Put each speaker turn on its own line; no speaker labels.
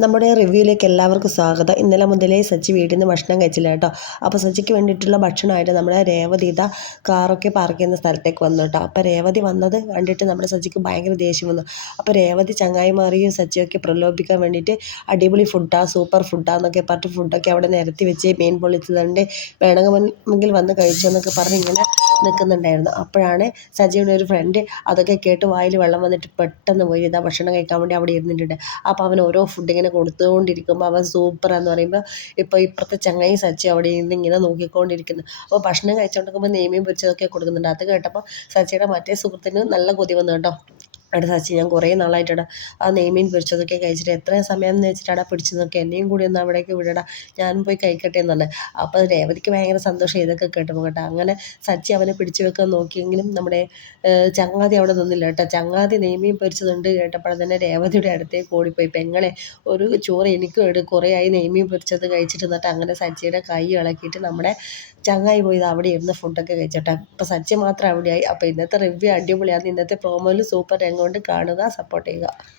നമ്മുടെ റിവ്യൂയിലേക്ക് എല്ലാവർക്കും സ്വാഗതം. ഇന്നലെ മുതലേ സച്ചി വീട്ടിൽ നിന്ന് ഭക്ഷണം കഴിച്ചില്ല കേട്ടോ. അപ്പോൾ സച്ചിക്ക് വേണ്ടിയിട്ടുള്ള ഭക്ഷണമായിട്ട് നമ്മുടെ രേവതി ഇതാ കാറൊക്കെ പാർക്ക് ചെയ്യുന്ന സ്ഥലത്തേക്ക് വന്നു കേട്ടോ. അപ്പോൾ രേവതി വന്നത് കണ്ടിട്ട് നമ്മുടെ സച്ചിക്ക് ഭയങ്കര ദേഷ്യം വന്നു. അപ്പോൾ രേവതി ചങ്ങായിമാറിയും സച്ചിയൊക്കെ പ്രലോഭിക്കാൻ വേണ്ടിയിട്ട് അടിപൊളി ഫുഡാ സൂപ്പർ ഫുഡാ എന്നൊക്കെ പറഞ്ഞിട്ട് ഫുഡൊക്കെ അവിടെ നിരത്തി വെച്ച് മീൻ പൊള്ളിച്ചതുണ്ട്. വേണമെങ്കിൽ വന്ന് കഴിച്ചോ എന്നൊക്കെ പറഞ്ഞ് ഇങ്ങനെ നിൽക്കുന്നുണ്ടായിരുന്നു. അപ്പോഴാണ് സജീവിന്റെ ഒരു ഫ്രണ്ട് അതൊക്കെ കേട്ട് വായിൽ വെള്ളം വന്നിട്ട് പെട്ടെന്ന് പോയി ഇതാ ഭക്ഷണം കഴിക്കാൻ വേണ്ടി അവിടെ ഇരുന്നിട്ടുണ്ട്. അപ്പോൾ അവൻ ഓരോ ഫുഡ് ഇങ്ങനെ കൊടുത്തുകൊണ്ടിരിക്കുമ്പോൾ അവൻ സൂപ്പറാന്ന് പറയുമ്പോൾ ഇപ്പോൾ ഇപ്പുറത്തെ ചങ്ങായി സച്ചി അവിടെ ഇരുന്ന് ഇങ്ങനെ നോക്കിക്കൊണ്ടിരിക്കുന്നു. അപ്പോൾ ഭക്ഷണം കഴിച്ചുകൊണ്ടിരിക്കുമ്പോൾ നെയ്മീൻ പൊരിച്ചതൊക്കെ കൊടുക്കുന്നുണ്ട്. അത് കേട്ടപ്പോൾ സച്ചിയുടെ മറ്റേ സുഹൃത്തിന് നല്ല കൊതി വന്നു കേട്ടോ. എടാ സച്ചി ഞാൻ കുറേ നാളായിട്ടട ആ നെയ്മീൻ പൊരിച്ചതൊക്കെ കഴിച്ചിട്ട് എത്ര സമയം എന്ന് വെച്ചിട്ടാടാ പിടിച്ചതൊക്കെ. എന്നെയും കൂടി ഒന്ന് അവിടേക്ക് വിടടാ. ഞാനും പോയി കഴിക്കട്ടെ എന്നുണ്ട് അപ്പോൾ രേവതിക്ക് ഭയങ്കര സന്തോഷം ഇതൊക്കെ കേട്ടപ്പോൾ കേട്ടോ. അങ്ങനെ സച്ചി അവനെ പിടിച്ചു വെക്കാൻ നോക്കിയെങ്കിലും നമ്മുടെ ചങ്ങാതി അവിടെ നിന്നില്ല കേട്ടോ. ചങ്ങാതി നെയ്മീൻ പൊരിച്ചതുണ്ട് കേട്ടപ്പോൾ തന്നെ രേവതിയുടെ അടുത്തേക്ക് ഓടിപ്പോയി. പെങ്ങളെ ഒരു ചോറ് എനിക്കും എടു. കുറേ ആയി നെയ്മീൻ പൊരിച്ചത് കഴിച്ചിട്ട് എന്നിട്ട് അങ്ങനെ സച്ചിയുടെ കൈ ഇളക്കിയിട്ട് നമ്മുടെ ചങ്ങായി പോയത് അവിടെ ഇരുന്ന് ഫുഡൊക്കെ കഴിച്ചോട്ടെ. അപ്പോൾ സച്ചി മാത്രം അവിടെയായി. അപ്പോൾ ഇന്നത്തെ റിവ്യൂ അടിപൊളിയാണ് ഇന്നത്തെ പ്രോമോയിൽ സൂപ്പർ രംഗം കൊണ്ട് കാണുക സപ്പോർട്ട് ചെയ്യുക